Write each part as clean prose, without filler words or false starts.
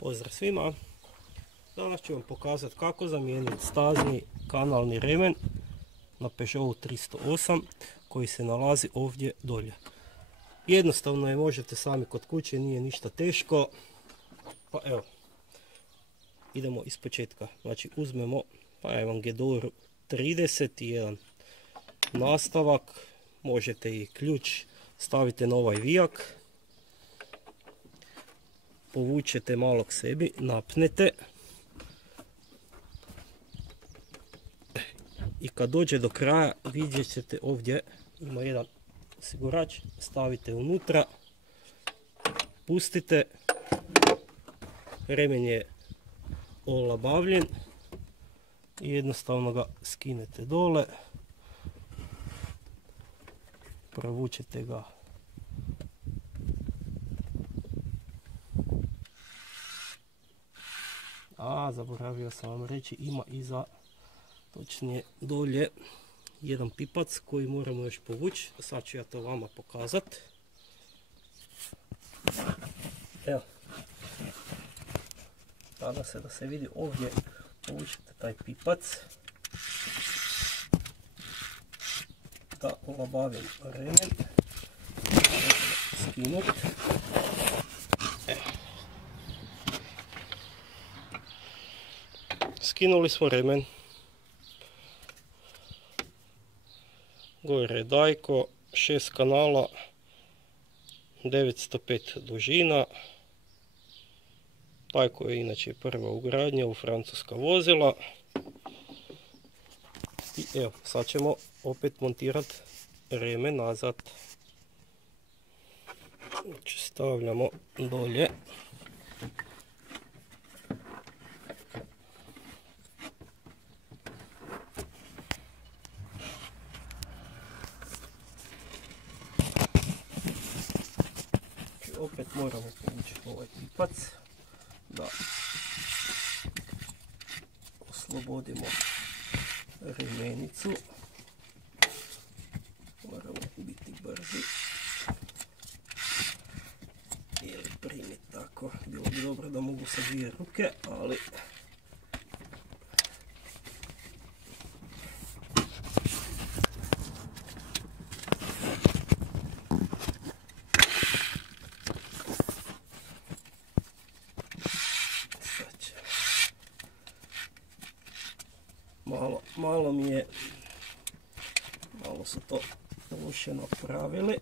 Pozdrav svima! Danas ću vam pokazati kako zamijeniti stazni kanalni remen na Peugeotu 308 koji se nalazi ovdje dolje. Jednostavno je, možete sami kod kuće, nije ništa teško. Pa evo, idemo iz početka. Znači uzmemo, pa evo Gedoru 31 nastavak, možete i ključ stavite na ovaj vijak. Povučete malo k sebi, napnete i kad dođe do kraja vidjet ćete ovdje ima jedan osigurač, stavite unutra, pustite, remen je olabavljen i jednostavno ga skinete dole, provučete ga zaboravio sam vam reći, ima iza, točnije dolje, jedan pipac koji moramo još povući. Sad ću ja to vama pokazati. Evo, tada se da se vidi ovdje, povučete taj pipac da olabavim remen, skinuti. Skinuli smo remen, gore je Dajko, 6 kanala, 905 dužina. Dajko je inače prva ugradnja u francuska vozila. I evo, sad ćemo opet montirati remen nazad. Znači stavljamo dolje. Opet moramo povući ovaj pipac da oslobodimo remenicu. Moramo biti brzi ili primiti tako. Bilo bi dobro da mogu sa dvije ruke, ali malo mi je, malo su to loše napravili.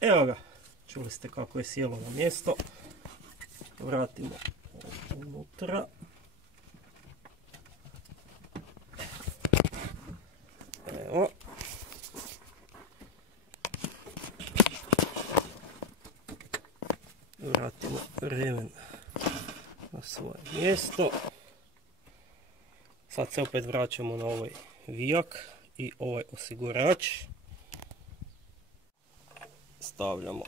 Evo ga, čuli ste kako je sjelo na mjesto. Vratimo unutra. Evo. Vratimo remen na svoje mjesto. Sad se opet vraćamo na ovaj vijak i ovaj osigurač. Stavljamo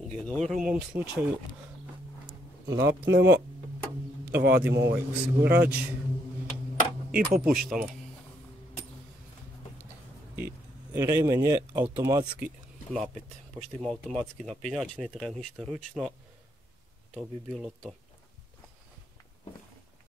Gedoru u mom slučaju, napnemo, vadimo ovaj osigurač i popuštamo. I remen je automatski napet. Pošto ima automatski napinjač, ne treba ništa ručno. To bi bilo to.